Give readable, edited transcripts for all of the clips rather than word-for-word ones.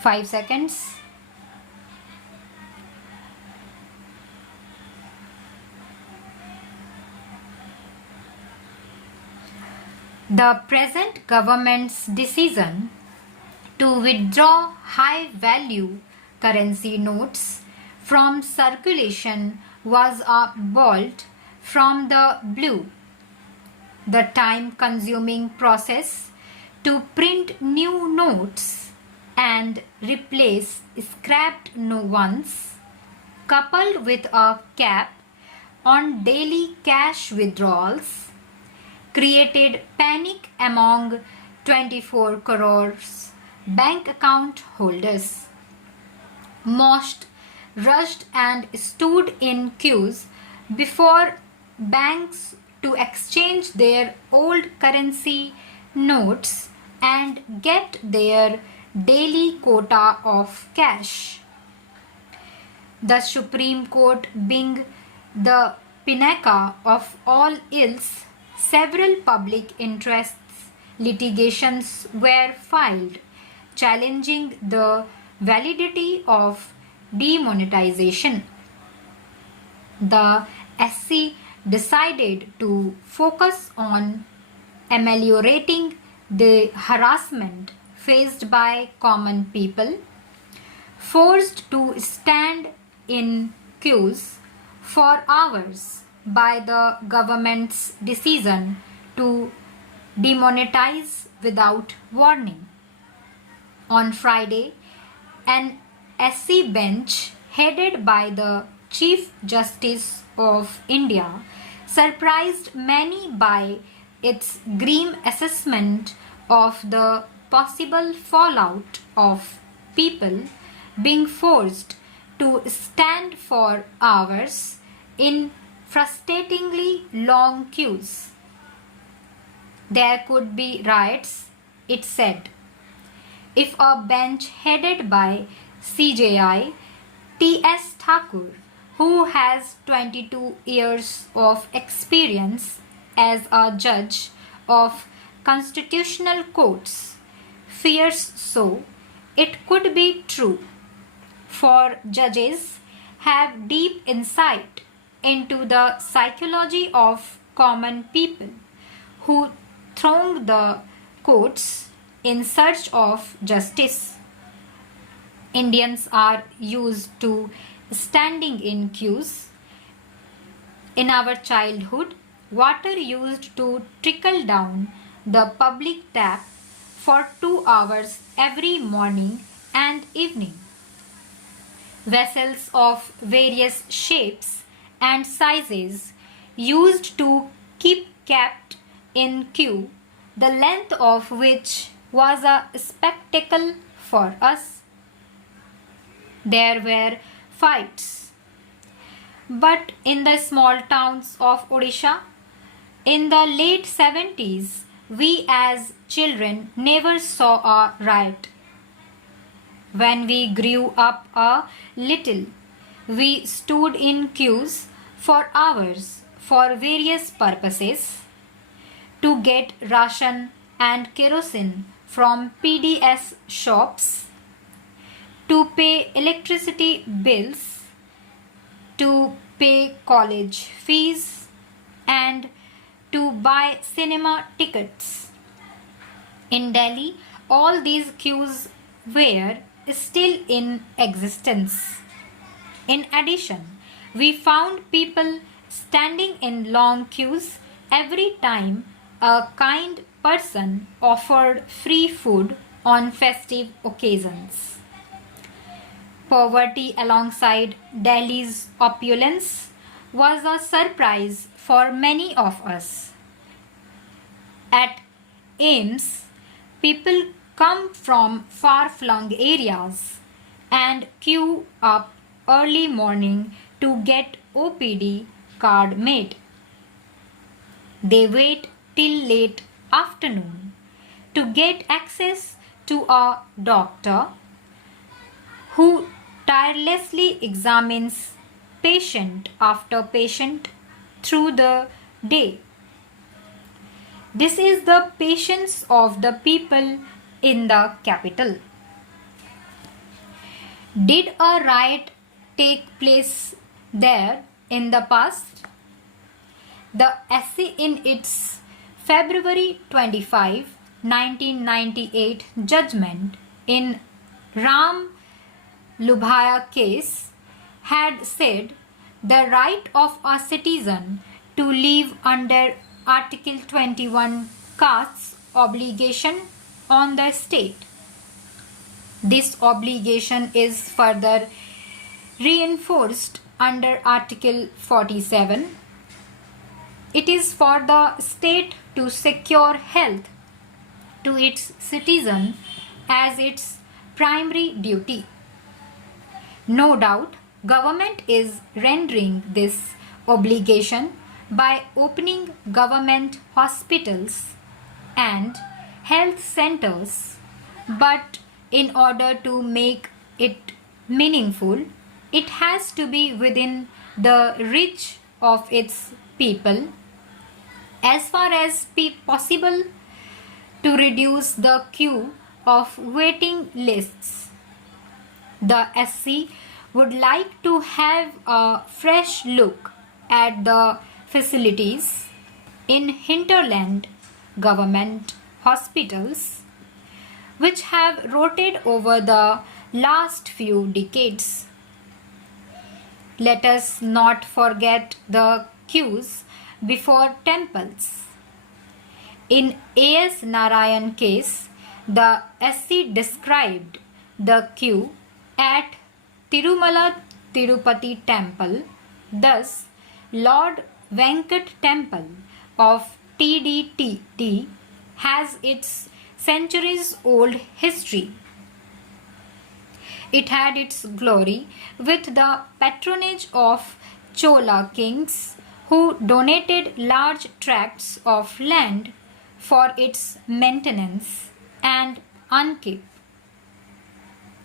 5 seconds. The present government's decision to withdraw high-value currency notes from circulation was a bolt from the blue. The time-consuming process to print new notes and replace scrapped ones, coupled with a cap on daily cash withdrawals, created panic among 24 crores bank account holders. Most rushed and stood in queues before banks to exchange their old currency notes and get their daily quota of cash. The Supreme Court being the pinnacle of all ills, several public interests litigations were filed challenging the validity of demonetization. The SC decided to focus on ameliorating the harassment faced by common people, forced to stand in queues for hours by the government's decision to demonetize without warning. On Friday, an SC bench headed by the Chief Justice of India surprised many by its grim assessment of the possible fallout of people being forced to stand for hours in frustratingly long queues. There could be riots, it said, if a bench headed by CJI T.S. Thakur, who has 22 years of experience as a judge of constitutional courts, fears so, it could be true. For judges have deep insight into the psychology of common people who throng the courts in search of justice. Indians are used to standing in queues. In our childhood, water used to trickle down the public tap for 2 hours every morning and evening. Vessels of various shapes and sizes used to keep kept in queue, the length of which was a spectacle for us. There were fights. But in the small towns of Odisha, in the late 70s, we as children never saw a riot. When we grew up a little, we stood in queues for hours for various purposes: to get ration and kerosene from PDS shops, to pay electricity bills, to pay college fees, and to buy cinema tickets. In Delhi, all these queues were still in existence. In addition, we found people standing in long queues every time a kind person offered free food on festive occasions. Poverty alongside Delhi's opulence was a surprise for many of us. At AIIMS, people come from far-flung areas and queue up early morning to get OPD card made. They wait till late afternoon to get access to a doctor who tirelessly examines patient after patient through the day. This is the patience of the people in the capital. Did a riot take place there in the past? The essay in its February 25, 1998 judgment in Ram Lubhaya case had said the right of a citizen to live under Article 21 casts obligation on the state. This obligation is further reinforced under Article 47. It is for the state to secure health to its citizen as its primary duty. No doubt, government is rendering this obligation by opening government hospitals and health centers, but in order to make it meaningful, it has to be within the reach of its people, as far as possible, to reduce the queue of waiting lists. The SC would like to have a fresh look at the facilities in hinterland government hospitals which have rotted over the last few decades. Let us not forget the queues before temples. In A.S. Narayan case, the SC described the queue at Tirumala Tirupati temple. Thus, Lord Venkat temple of TDTT has its centuries-old history. It had its glory with the patronage of Chola kings who donated large tracts of land for its maintenance and upkeep.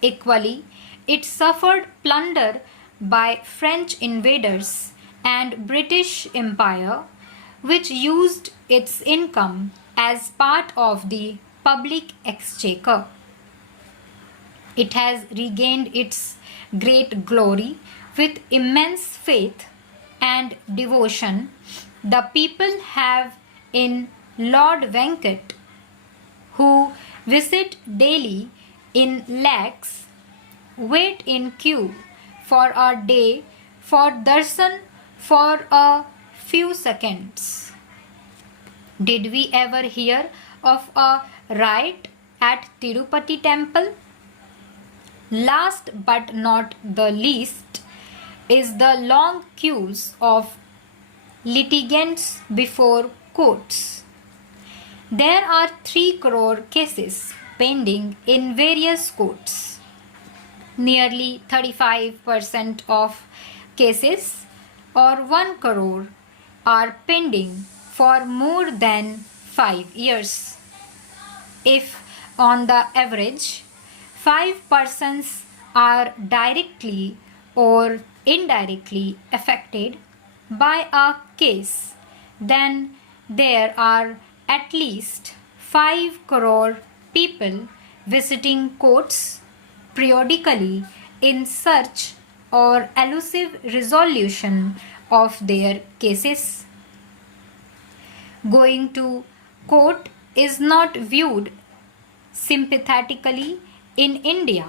Equally, it suffered plunder by French invaders and British Empire, which used its income as part of the public exchequer. It has regained its great glory with immense faith and devotion the people have in Lord Venkat, who visit daily in lakhs, wait in queue for a day for darshan for a few seconds. Did we ever hear of a riot at Tirupati temple? Last but not the least is the long queues of litigants before courts. There are 3 crore cases pending in various courts. Nearly 35% of cases, or 1 crore, are pending for more than 5 years. If on the average 5 persons are directly or indirectly affected by a case, then there are at least 5 crore people visiting courts periodically in search or elusive resolution of their cases. Going to court is not viewed sympathetically in India.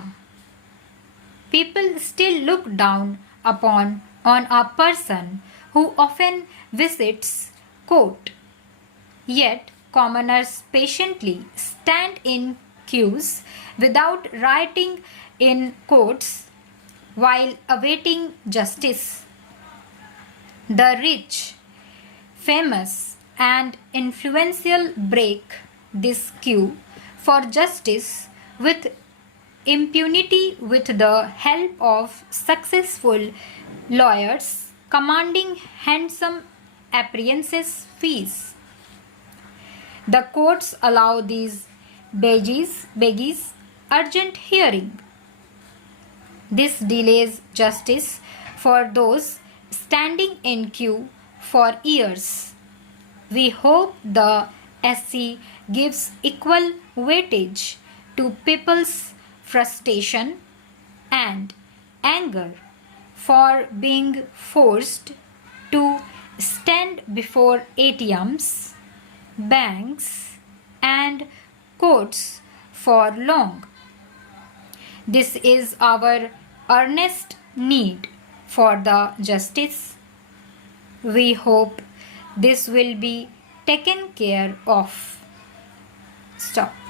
People still look down upon on a person who often visits court. Yet commoners patiently stand in queues without rioting in courts while awaiting justice. The rich, famous and influential break this queue for justice with impunity with the help of successful lawyers commanding handsome appearances fees. The courts allow these beggies urgent hearing. This delays justice for those standing in queue for years. We hope the SC gives equal weightage to people's frustration and anger for being forced to stand before ATMs, banks, and courts for long. This is our earnest need for the justice. We hope this will be taken care of. Stop.